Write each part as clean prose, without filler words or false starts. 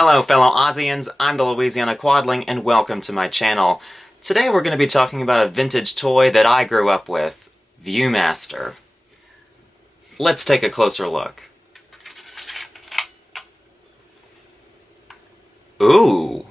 Hello fellow Aussians, I'm the Louisiana Quadling and welcome to my channel. Today we're going to be talking about a vintage toy that I grew up with, Viewmaster. Let's take a closer look. Ooh!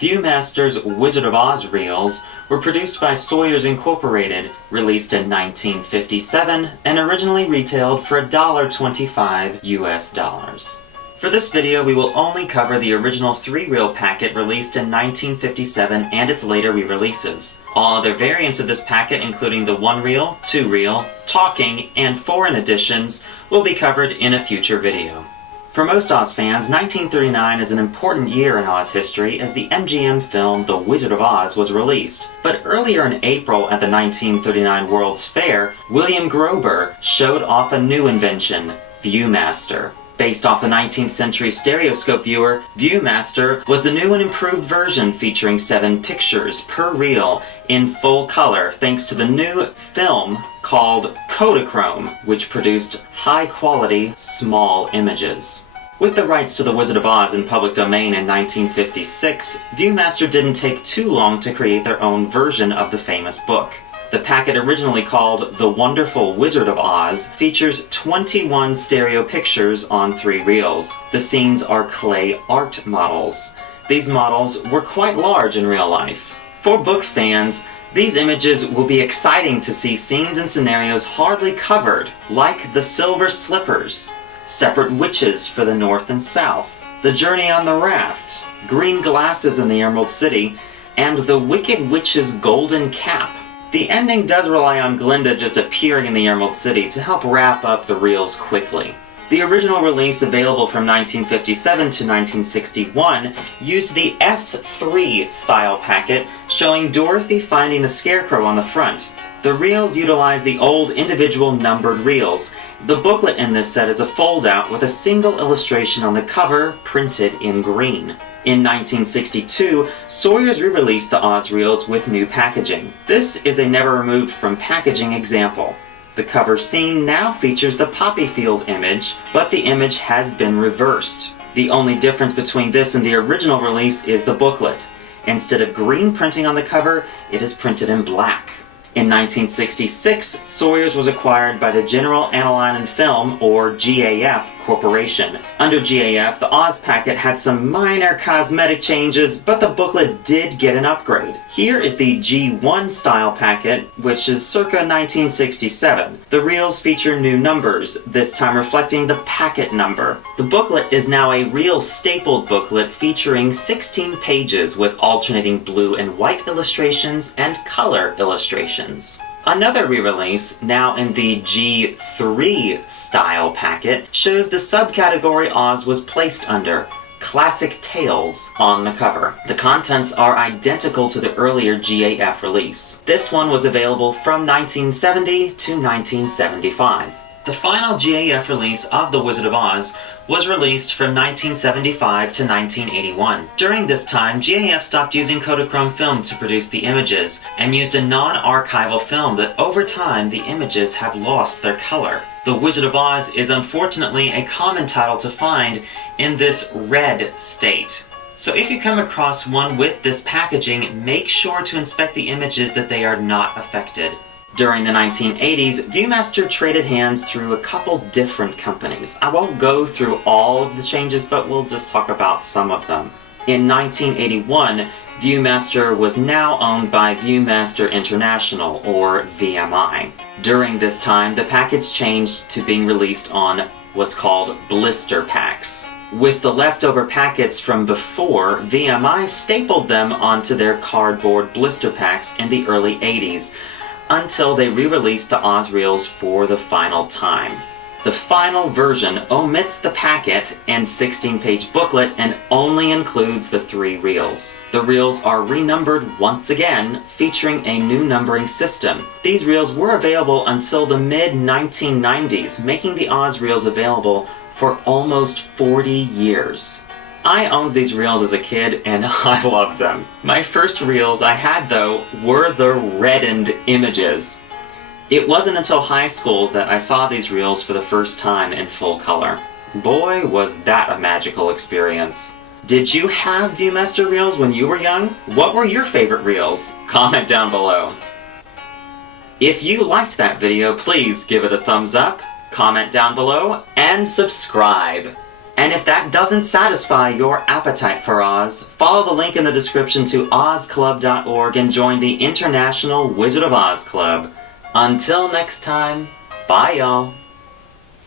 Viewmaster's Wizard of Oz reels were produced by Sawyer's Incorporated, released in 1957, and originally retailed for $1.25 US. For this video, we will only cover the original 3-reel packet released in 1957 and its later re-releases. All other variants of this packet, including the 1-reel, 2-reel, talking, and foreign editions, will be covered in a future video. For most Oz fans, 1939 is an important year in Oz history as the MGM film The Wizard of Oz was released. But earlier in April at the 1939 World's Fair, William Grober showed off a new invention, Viewmaster. Based off the 19th century stereoscope viewer, Viewmaster was the new and improved version featuring 7 pictures per reel in full color thanks to the new film called Kodachrome, which produced high-quality, small images. With the rights to The Wizard of Oz in public domain in 1956, Viewmaster didn't take too long to create their own version of the famous book. The packet, originally called The Wonderful Wizard of Oz, features 21 stereo pictures on 3 reels. The scenes are clay art models. These models were quite large in real life. For book fans, these images will be exciting to see scenes and scenarios hardly covered, like the Silver Slippers, separate witches for the North and South, the Journey on the Raft, green glasses in the Emerald City, and the Wicked Witch's golden cap. The ending does rely on Glinda just appearing in the Emerald City to help wrap up the reels quickly. The original release, available from 1957 to 1961, used the S3 style packet, showing Dorothy finding the Scarecrow on the front. The reels utilize the old individual numbered reels. The booklet in this set is a fold-out with a single illustration on the cover printed in green. In 1962, Sawyer's re-released the Oz reels with new packaging. This is a never-removed-from-packaging example. The cover scene now features the poppy field image, but the image has been reversed. The only difference between this and the original release is the booklet. Instead of green printing on the cover, it is printed in black. In 1966, Sawyer's was acquired by the General Aniline and Film, or GAF, Corporation. Under GAF, the Oz packet had some minor cosmetic changes, but the booklet did get an upgrade. Here is the G1 style packet, which is circa 1967. The reels feature new numbers, this time reflecting the packet number. The booklet is now a reel stapled booklet featuring 16 pages with alternating blue and white illustrations and color illustrations. Another re-release, now in the G3 style packet, shows the subcategory Oz was placed under, Classic Tales, on the cover. The contents are identical to the earlier GAF release. This one was available from 1970 to 1975. The final GAF release of The Wizard of Oz was released from 1975 to 1981. During this time, GAF stopped using Kodachrome film to produce the images, and used a non-archival film that over time the images have lost their color. The Wizard of Oz is unfortunately a common title to find in this red state. So if you come across one with this packaging, make sure to inspect the images that they are not affected. During the 1980s, Viewmaster traded hands through a couple different companies. I won't go through all of the changes, but we'll just talk about some of them. In 1981, Viewmaster was now owned by Viewmaster International, or VMI. During this time, the packets changed to being released on what's called blister packs. With the leftover packets from before, VMI stapled them onto their cardboard blister packs in the early 80s, until they re-released the Oz reels for the final time. The final version omits the packet and 16-page booklet and only includes the 3 reels. The reels are renumbered once again, featuring a new numbering system. These reels were available until the mid-1990s, making the Oz reels available for almost 40 years. I owned these reels as a kid and I loved them. My first reels I had, though, were the reddened images. It wasn't until high school that I saw these reels for the first time in full color. Boy, was that a magical experience. Did you have Viewmaster reels when you were young? What were your favorite reels? Comment down below. If you liked that video, please give it a thumbs up, comment down below, and subscribe. And if that doesn't satisfy your appetite for Oz, follow the link in the description to ozclub.org and join the International Wizard of Oz Club. Until next time, bye y'all.